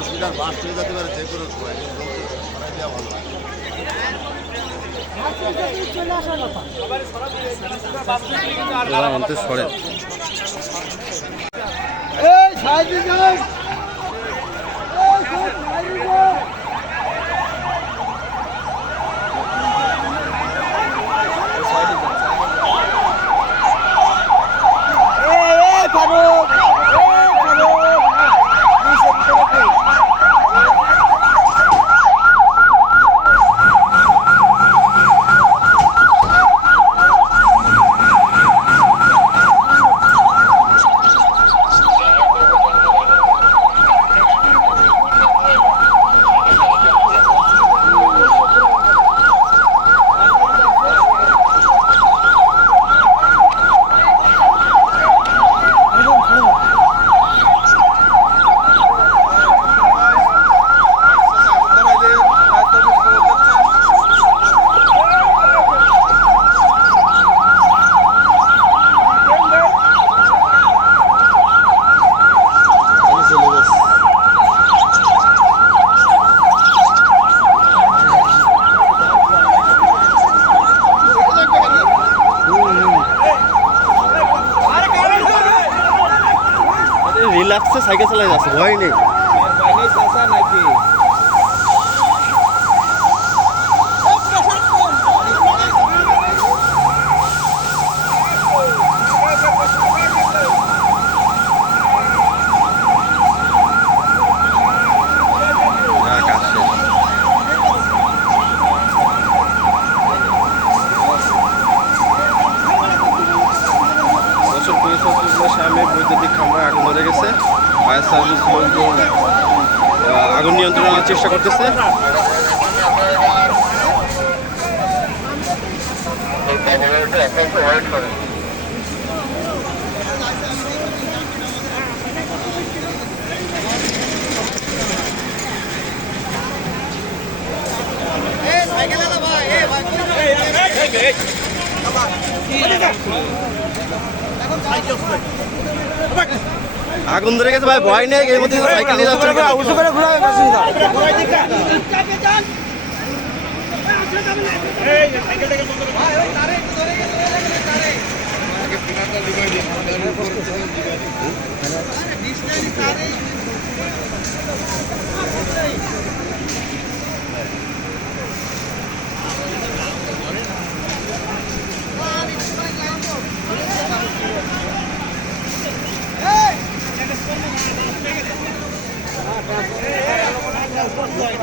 Transmitter bast হয়ে যেতে পারে যে কোনো সময় এই লোক তো সরাই দেওয়া ভালো। হয়। সরে আমি চলে যাচ্ছি রিল্যাক্সে সাইকেল চালাই যাচ্ছে ভয় নেই। সামনে বৈদ্যুতিক খাম্বায় আগুন ধরে গেছে ফায়ার সার্ভিস লোকজন আগুন নিয়ন্ত্রণের চেষ্টা করতেছে আগুন ধরে গেছে ভাই ভয় নেই এর মধ্যে সাইকেল নিয়ে যাচ্ছে।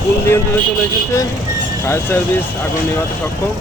ফুল নিয়ন্ত্রণে চলে এসেছে ফায়ার সার্ভিস আগুন নেওয়াতে সক্ষম।